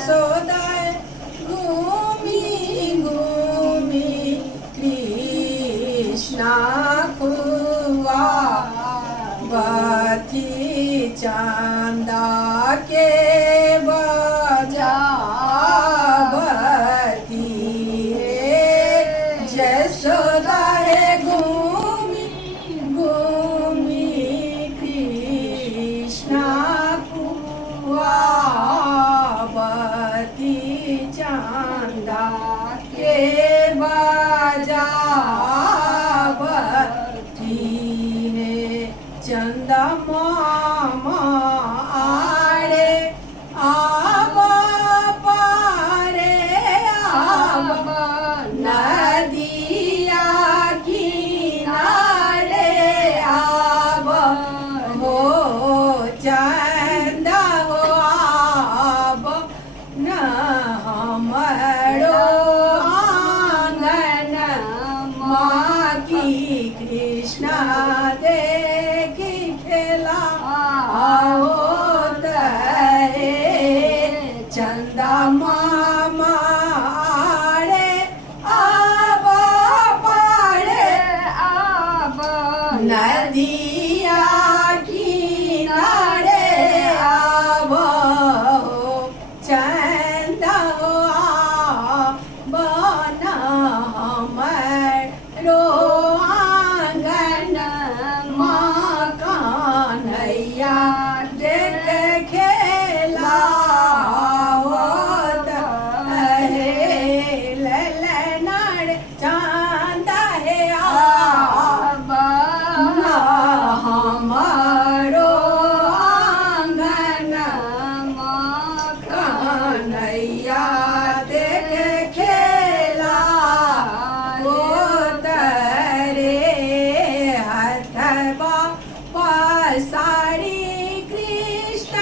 जसोदाए घूमी घूमी कृष्णा खुआ बती चांदा के बजा बती रे जसोदा रे घूमी घूमी कृष्णा खुआ बती चांदा के बजा चंदा मामा आड़े आब पारे आब नदिया किनारे आब हो चंदा हो आब न हमरो आंगन माँ की कृष्णा देखी खेला आओ तरे चंदा मामा आड़े आब पाड़े आब नदिया किनारे आब चंदा आब न हमरो आंगन माँ कन्हैया देख खेला होत है ललनार चांदा है आब न हमारो आंगन माँ कन्हैया देख खेला होत रे हथवा साड़ी कृष्ण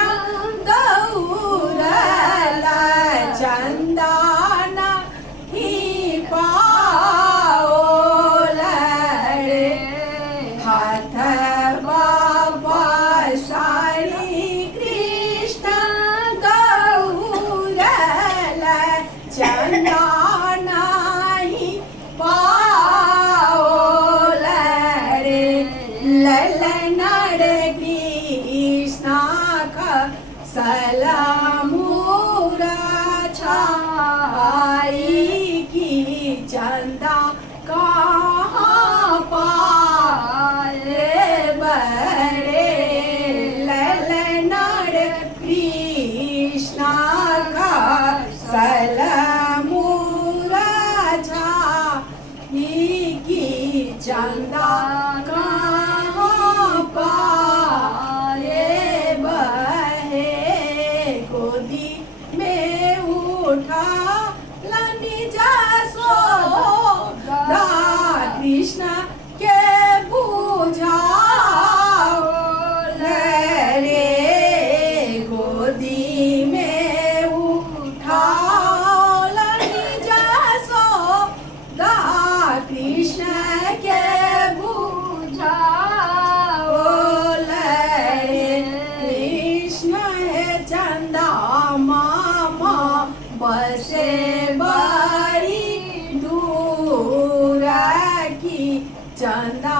गौरला चंदन ही पाओ रे हाथ बाबा साड़ी कृष्ण गौरला चंदन ही पाओ रे ललनार कृष्णा का सलामूरा छाई की चंदा कहाँ पाए बड़े ललनार कृष्णा का सलामूरा छाई की चंदा कहाँ पाए बहे गोदी में उठा लनी जसोदा कृष्ण के बुझाओ रे गोदी में उठा लनी जसोदा कृष्ण के बुझाओ कृष्ण है चंदा मामा बसे बड़ी दूर की चंदा